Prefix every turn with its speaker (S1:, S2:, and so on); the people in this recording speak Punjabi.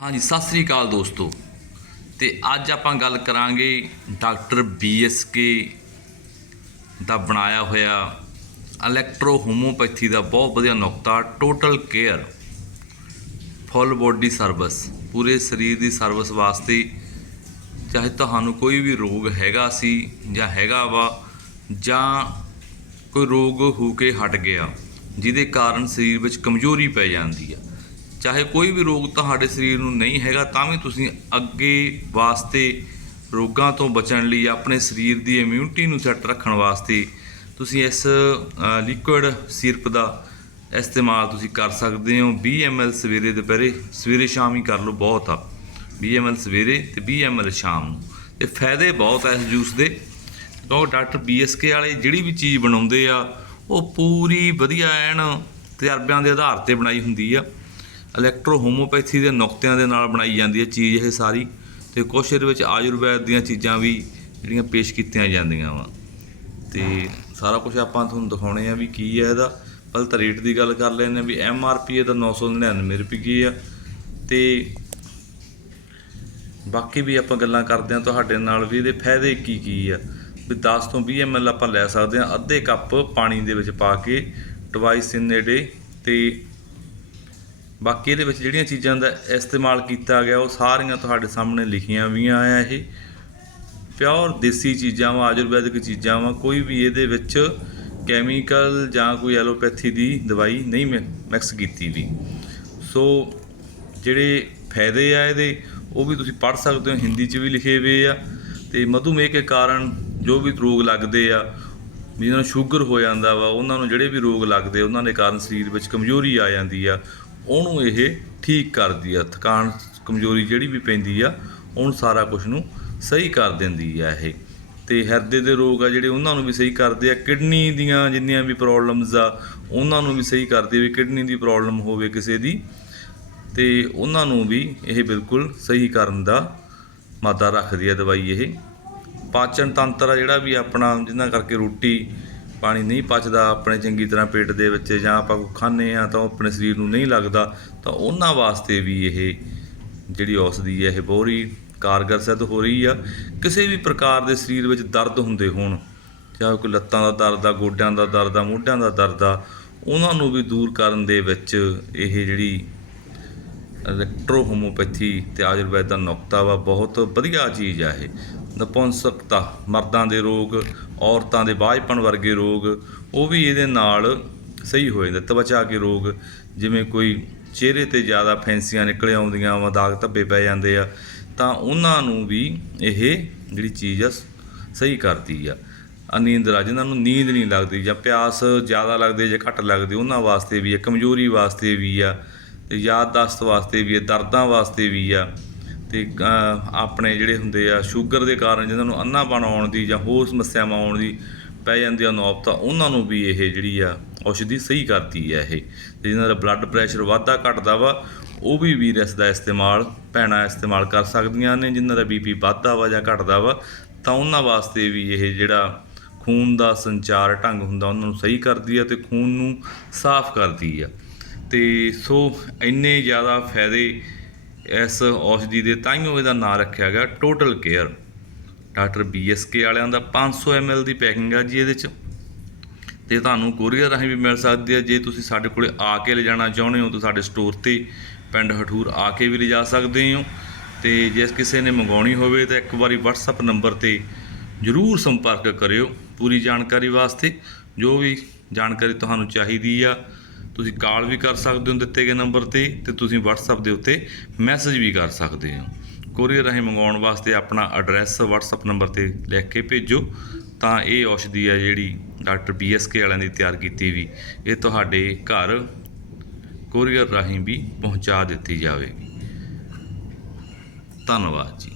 S1: ਹਾਂਜੀ, ਸਤਿ ਸ੍ਰੀ ਅਕਾਲ ਦੋਸਤੋ। ਤੇ ਅੱਜ ਆਪਾਂ ਗੱਲ ਕਰਾਂਗੇ ਡਾਕਟਰ ਬੀਐਸਕੇ ਦਾ ਬਣਾਇਆ ਹੋਇਆ ਇਲੈਕਟ੍ਰੋ ਹੋਮੋਪੈਥੀ ਦਾ ਬਹੁਤ ਵਧੀਆ ਨੁਕਤਾ total care full body service ਪੂਰੇ ਸਰੀਰ ਦੀ ਸਰਵਿਸ ਵਾਸਤੇ। ਚਾਹੇ ਤੁਹਾਨੂੰ ਕੋਈ ਵੀ ਰੋਗ ਹੈਗਾ ਸੀ ਜਾਂ ਹੈਗਾ ਵਾ, ਜਾਂ ਕੋਈ ਰੋਗ ਹੋ ਕੇ ਹਟ ਗਿਆ, ਜਿਹਦੇ ਕਾਰਨ ਸਰੀਰ ਵਿੱਚ ਕਮਜ਼ੋਰੀ ਪੈ ਜਾਂਦੀ ਆ। ਚਾਹੇ ਕੋਈ ਵੀ ਰੋਗ ਤੁਹਾਡੇ ਸਰੀਰ ਨੂੰ ਨਹੀਂ ਹੈਗਾ, ਤਾਂ ਵੀ ਤੁਸੀਂ ਅੱਗੇ ਵਾਸਤੇ ਰੋਗਾਂ ਤੋਂ ਬਚਣ ਲਈ ਆਪਣੇ ਸਰੀਰ ਦੀ ਇਮਿਊਨਿਟੀ ਨੂੰ ਸੈੱਟ ਰੱਖਣ ਵਾਸਤੇ ਤੁਸੀਂ ਇਸ ਲਿਕੁਇਡ ਸਿਰਪ ਦਾ ਇਸਤੇਮਾਲ ਤੁਸੀਂ ਕਰ ਸਕਦੇ ਹੋ। 20 ml ਸਵੇਰੇ ਦੁਪਹਿਰੇ, ਸਵੇਰੇ ਸ਼ਾਮ ਹੀ ਕਰ ਲਓ ਬਹੁਤ ਆ। 20 ml ਸਵੇਰੇ ਤੇ 20 ml ਸ਼ਾਮ ਨੂੰ। ਤੇ ਫਾਇਦੇ ਬਹੁਤ ਆ ਇਸ ਜੂਸ ਦੇ। ਕਿਉਂਕਿ ਡਾਕਟਰ ਬੀਐਸਕੇ ਵਾਲੇ ਜਿਹੜੀ ਵੀ ਚੀਜ਼ ਬਣਾਉਂਦੇ ਆ, ਉਹ ਪੂਰੀ ਵਧੀਆ ਐਨ ਤਜਰਬਿਆਂ ਦੇ ਆਧਾਰ ਤੇ ਬਣਾਈ ਹੁੰਦੀ ਆ। ਇਲੈਕਟ੍ਰੋ ਹੋਮੋਪੈਥੀ ਦੇ ਨੁਕਤਿਆਂ ਦੇ ਨਾਲ ਬਣਾਈ ਜਾਂਦੀ ਹੈ ਚੀਜ਼ ਇਹ ਸਾਰੀ ਤੇ ਕੁਛ ਇਹਦੇ ਵਿੱਚ ਆਯੁਰਵੈਦ ਦੀਆਂ ਚੀਜ਼ਾਂ ਵੀ ਜਿਹੜੀਆਂ ਪੇਸ਼ ਕੀਤੀਆਂ ਜਾਂਦੀਆਂ ਵਾ। ਤੇ ਸਾਰਾ ਕੁਝ ਆਪਾਂ ਤੁਹਾਨੂੰ ਦਿਖਾਉਣੇ ਆ ਵੀ ਕੀ ਹੈ ਇਹਦਾ। ਪਹਿਲਾਂ ਤਾਂ ਰੇਟ ਦੀ ਗੱਲ ਕਰ ਲੈਂਦੇ ਆ ਵੀ ਐਮ ਆਰ ਪੀ ਇਹਦਾ 999 ਰੁਪਏ ਆ। ਤੇ ਬਾਕੀ ਵੀ ਆਪਾਂ ਗੱਲਾਂ ਕਰਦੇ ਆ ਤੁਹਾਡੇ ਨਾਲ ਵੀ ਇਹਦੇ ਫਾਇਦੇ ਕੀ ਕੀ ਆ। ਵੀ 10 ਤੋਂ 20 ml ਆਪਾਂ ਲੈ ਸਕਦੇ ਆ, ਅੱਧੇ ਕੱਪ ਪਾਣੀ ਦੇ ਵਿੱਚ ਪਾ ਕੇ, ਟਵਾਈਸ ਇਨ ਏ ਡੇ ਤੇ ਬਾਕੀ ਇਹਦੇ ਵਿੱਚ ਜਿਹੜੀਆਂ ਚੀਜ਼ਾਂ ਦਾ ਇਸਤੇਮਾਲ ਕੀਤਾ ਗਿਆ, ਉਹ ਸਾਰੀਆਂ ਤੁਹਾਡੇ ਸਾਹਮਣੇ ਲਿਖੀਆਂ ਵੀ ਆ ਇਹ। ਪਿਓਰ ਦੇਸੀ ਚੀਜ਼ਾਂ ਵਾ, ਆਯੁਰਵੈਦਿਕ ਚੀਜ਼ਾਂ ਵਾ, ਕੋਈ ਵੀ ਇਹਦੇ ਵਿੱਚ ਕੈਮੀਕਲ ਜਾਂ ਕੋਈ ਐਲੋਪੈਥੀ ਦੀ ਦਵਾਈ ਨਹੀਂ ਮਿਕਸ ਕੀਤੀ ਵੀ। ਸੋ ਜਿਹੜੇ ਫਾਇਦੇ ਆ ਇਹਦੇ, ਉਹ ਵੀ ਤੁਸੀਂ ਪੜ੍ਹ ਸਕਦੇ ਹੋ, ਹਿੰਦੀ 'ਚ ਵੀ ਲਿਖੇ ਹੋਏ ਆ। ਤੇ ਮਧੂਮੇਹ ਕੇ ਕਾਰਨ ਜੋ ਵੀ ਰੋਗ ਲੱਗਦੇ ਆ, ਜਿਹਨਾਂ ਨੂੰ ਸ਼ੂਗਰ ਹੋ ਜਾਂਦਾ ਵਾ, ਉਹਨਾਂ ਨੂੰ ਜਿਹੜੇ ਵੀ ਰੋਗ ਲੱਗਦੇ ਉਹਨਾਂ ਦੇ ਕਾਰਨ ਸਰੀਰ ਵਿੱਚ ਕਮਜ਼ੋਰੀ ਆ ਜਾਂਦੀ ਆ। ਉਹਨੂੰ ਇਹ ਠੀਕ ਕਰਦੀ ਆ, ਥਕਾਨ ਕਮਜ਼ੋਰੀ ਜਿਹੜੀ ਵੀ ਪੈਂਦੀ ਆ, ਉਹਨੂੰ ਸਾਰਾ ਕੁਝ ਨੂੰ ਸਹੀ ਕਰ ਦਿੰਦੀ ਆ ਇਹ। ਤੇ ਹਿਰਦੇ ਦੇ ਰੋਗ ਆ ਜਿਹੜੇ ਉਹਨਾਂ ਨੂੰ ਵੀ ਸਹੀ ਕਰਦੇ ਆ, ਕਿਡਨੀ ਦੀਆਂ ਜਿੰਨੀਆਂ ਵੀ ਪ੍ਰੋਬਲਮਸ ਆ, ਉਹਨਾਂ ਨੂੰ ਵੀ ਸਹੀ ਕਰਦੇ ਵੀ ਕਿਡਨੀ ਦੀ ਪ੍ਰੋਬਲਮ ਹੋਵੇ ਕਿਸੇ ਦੀ, ਤੇ ਉਹਨਾਂ ਨੂੰ ਵੀ ਇਹ ਬਿਲਕੁਲ ਸਹੀ ਕਰਨ ਦਾ ਮਾਦਾ ਰੱਖਦੀ ਆ ਦਵਾਈ ਇਹ। ਪਾਚਨ ਤੰਤਰ ਆ ਜਿਹੜਾ ਵੀ ਆਪਣਾ ਜਿਨ੍ਹਾਂ ਕਰਕੇ ਰੋਟੀ ਪਾਣੀ ਨਹੀਂ ਪਚਦਾ ਆਪਣੇ ਚੰਗੀ ਤਰ੍ਹਾਂ ਪੇਟ ਦੇ ਵਿੱਚ ਜਾਂ ਆਪਾਂ ਕੋ ਖਾਂਦੇ ਆ ਤਾਂ ਉਹ ਆਪਣੇ ਸਰੀਰ ਨੂੰ ਨਹੀਂ ਲੱਗਦਾ, ਤਾਂ ਉਹਨਾਂ ਵਾਸਤੇ ਵੀ ਇਹ ਜਿਹੜੀ ਔਸ਼ਧੀ ਹੈ, ਇਹ ਬੋਰੀ ਕਾਰਗਰ ਸਿੱਧ ਹੋ ਰਹੀ ਆ। ਕਿਸੇ ਵੀ ਪ੍ਰਕਾਰ ਦੇ ਸਰੀਰ ਵਿੱਚ ਦਰਦ ਹੁੰਦੇ ਹੋਣ, ਚਾਹੇ ਕੋਈ ਲੱਤਾਂ ਦਾ ਦਰਦ ਆ, ਗੋਡਿਆਂ ਦਾ ਦਰਦ ਆ, ਮੋਢਿਆਂ ਦਾ ਦਰਦ ਆ, ਉਹਨਾਂ ਨੂੰ ਵੀ ਦੂਰ ਕਰਨ ਦੇ ਵਿੱਚ ਇਹ ਜਿਹੜੀ ਇਲੈਕਟ੍ਰੋ ਹੋਮੋਪੈਥੀ ਤੇ ਆਯੁਰਵੈਦ ਦਾ ਨੁਕਤਾ ਵਾ, ਬਹੁਤ ਵਧੀਆ ਚੀਜ਼ ਆ ਇਹ। ਨਪੁੰਸਕਤਾ ਮਰਦਾਂ ਦੇ ਰੋਗ, ਔਰਤਾਂ ਦੇ ਬਾਝਪਣ ਵਰਗੇ ਰੋਗ, ਉਹ ਵੀ ਇਹਦੇ ਨਾਲ ਸਹੀ ਹੋ ਜਾਂਦੇ, ਤਵਚਾ ਕੇ ਰੋਗ। ਜਿਵੇਂ ਕੋਈ ਚਿਹਰੇ ਤੇ ਜ਼ਿਆਦਾ ਫੈਂਸੀਆਂ ਨਿਕਲ ਆਉਂਦੀਆਂ ਵਾ, ਦਾਗ ਧੱਬੇ ਪੈ ਜਾਂਦੇ ਆ, ਤਾਂ ਉਹਨਾਂ ਨੂੰ ਵੀ ਇਹ ਜਿਹੜੀ ਚੀਜ਼ ਆ, ਸਹੀ ਕਰਦੀ ਆ। ਅਨੀਂਦਰਾ ਜਿਨ੍ਹਾਂ ਨੂੰ ਨੀਂਦ ਨਹੀਂ ਲੱਗਦੀ ਜਾਂ ਪਿਆਸ ਜ਼ਿਆਦਾ ਲੱਗਦੀ ਜਾਂ ਘੱਟ ਲੱਗਦੀ, ਉਹਨਾਂ ਵਾਸਤੇ ਵੀ ਆ, ਕਮਜ਼ੋਰੀ ਵਾਸਤੇ ਵੀ ਆ। ਤੇ ਯਾਦਦਾਸ਼ਤ ਵਾਸਤੇ ਵੀ ਆ ਦਰਦਾਂ ਵਾਸਤੇ ਵੀ ਆ। ਤੇ ਆਪਣੇ ਜਿਹੜੇ ਹੁੰਦੇ ਆ, ਸ਼ੂਗਰ ਦੇ ਕਾਰਨ ਜਿਹਨਾਂ ਨੂੰ ਅੰਨਾਪਣ ਆਉਣ ਦੀ ਜਾਂ ਹੋਰ ਸਮੱਸਿਆਵਾਂ ਆਉਣ ਦੀ ਪੈ ਜਾਂਦੀ ਆ ਨੌਬਤ, ਉਹਨਾਂ ਨੂੰ ਵੀ ਇਹ ਜਿਹੜੀ ਆ, ਔਸ਼ਧੀ ਸਹੀ ਕਰਦੀ ਆ ਇਹ। ਤੇ ਜਿਹਨਾਂ ਦਾ ਬਲੱਡ ਪ੍ਰੈਸ਼ਰ ਵਾਧਾ ਘਟਦਾ ਵਾ, ਉਹ ਵੀ ਵੀਰ ਦਾ ਇਸਤੇਮਾਲ, ਭੈਣਾਂ ਇਸਤੇਮਾਲ ਕਰ ਸਕਦੀਆਂ ਨੇ। ਜਿਨ੍ਹਾਂ ਦਾ ਬੀਪੀ ਵੱਧਦਾ ਵਾ ਜਾਂ ਘਟਦਾ ਵਾ, ਤਾਂ ਉਹਨਾਂ ਵਾਸਤੇ ਵੀ ਇਹ ਜਿਹੜਾ ਖੂਨ ਦਾ ਸੰਚਾਰ ਢੰਗ ਹੁੰਦਾ, ਉਹਨਾਂ ਨੂੰ ਸਹੀ ਕਰਦੀ ਆ ਤੇ ਖੂਨ ਨੂੰ ਸਾਫ਼ ਕਰਦੀ ਆ। ਤੇ ਸੋ ਇੰਨੇ ਜ਼ਿਆਦਾ ਫਾਇਦੇ ਇਸ ਔਸ਼ਧੀ ਦੇ ਤਾਈਓ ਇਹਦਾ ਨਾਂ ਰੱਖਿਆ ਗਿਆ ਟੋਟਲ ਕੇਅਰ ਡਾਕਟਰ ਬੀਐਸਕੇ ਵਾਲਿਆਂ ਦਾ 500 ml ਦੀ ਪੈਕਿੰਗ ਆ ਜੀ ਇਹਦੇ ਚ। ਤੇ ਤੁਹਾਨੂੰ ਕੋਰੀਅਰ ਰਾਹੀਂ ਵੀ ਮਿਲ ਸਕਦੀ ਹੈ ਜੇ ਤੁਸੀਂ ਸਾਡੇ ਕੋਲੇ ਆ ਕੇ ਲਿਜਾਣਾ ਚਾਹੁੰਦੇ ਹੋ ਤਾਂ ਸਾਡੇ ਸਟੋਰ ਤੇ ਪਿੰਡ ਹਠੂਰ ਆ ਕੇ ਵੀ ਲਿਜਾ ਸਕਦੇ ਹੋ। ਤੇ ਜੇ ਕਿਸੇ ਨੇ ਮੰਗਾਉਣੀ ਹੋਵੇ ਤਾਂ ਇੱਕ ਵਾਰੀ WhatsApp ਨੰਬਰ ਤੇ ਜਰੂਰ ਸੰਪਰਕ ਕਰਿਓ ਪੂਰੀ ਜਾਣਕਾਰੀ ਵਾਸਤੇ। ਜੋ ਵੀ ਜਾਣਕਾਰੀ ਤੁਹਾਨੂੰ ਚਾਹੀਦੀ ਆ ਤੁਸੀਂ ਕਾਲ ਵੀ ਕਰ ਸਕਦੇ ਹੋ ਦਿੱਤੇ ਗਏ ਨੰਬਰ ਤੇ ਤੇ ਤੁਸੀਂ WhatsApp ਦੇ ਉੱਤੇ ਮੈਸੇਜ ਵੀ ਕਰ ਸਕਦੇ ਹੋ। ਕੋਰੀਅਰ ਰਾਹੀਂ ਮੰਗਵਾਉਣ ਵਾਸਤੇ ਆਪਣਾ ਐਡਰੈਸ WhatsApp ਨੰਬਰ ਤੇ ਲਿਖ ਕੇ ਭੇਜੋ ਤਾਂ ਇਹ ਔਸ਼ਧੀ ਆ ਜਿਹੜੀ ਡਾਕਟਰ ਬੀਐਸਕੇ ਵਾਲਿਆਂ ਦੀ ਤਿਆਰ ਕੀਤੀ ਵੀ ਇਹ ਤੁਹਾਡੇ ਘਰ ਕੋਰੀਅਰ ਰਾਹੀਂ ਵੀ ਪਹੁੰਚਾ ਦਿੱਤੀ ਜਾਵੇਗੀ ਧੰਨਵਾਦ ਜੀ।